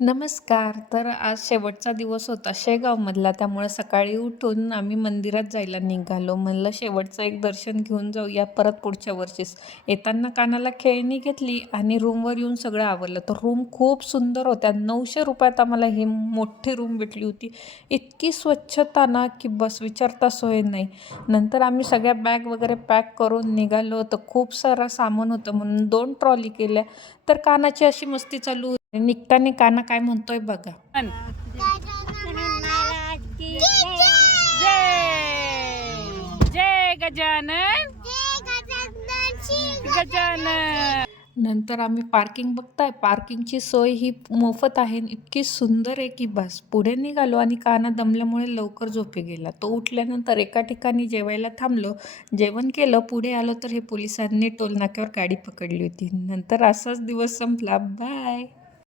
नमस्कार. तर आज शेवटचा दिवस होता शेगावमधला. त्यामुळे सकाळी उठून आम्ही मंदिरात जायला निघालो. म्हणलं शेवटचं एक दर्शन घेऊन जाऊया, परत पुढच्या वर्षीच. येताना कानाला खेळणी घेतली आणि रूमवर येऊन सगळं आवरलं. तर रूम खूप सुंदर होत्या. 900 आम्हाला ही मोठी रूम भेटली होती. इतकी स्वच्छता ना, की बस विचारता सोय नाही. नंतर आम्ही सगळ्या बॅग वगैरे पॅक करून निघालो. तर खूप सारं सामान होतं म्हणून 2 ट्रॉली केल्या. तर कानाची अशी मस्ती चालू होती. निघताना काना काय म्हणतोय बघा. जय गजानन गजानन. नंतर आम्ही पार्किंग बघताय, पार्किंगची सोय ही मोफत आहे. इतकी सुंदर आहे की बस. पुढे निघालो आणि काना दमल्यामुळे लवकर झोपी गेला. तो उठल्यानंतर एका ठिकाणी जेवायला थांबलो. जेवण केलं, पुढे आलो तर हे पोलिसांनी टोल नाक्यावर गाडी पकडली होती. नंतर असाच दिवस संपला. बाय.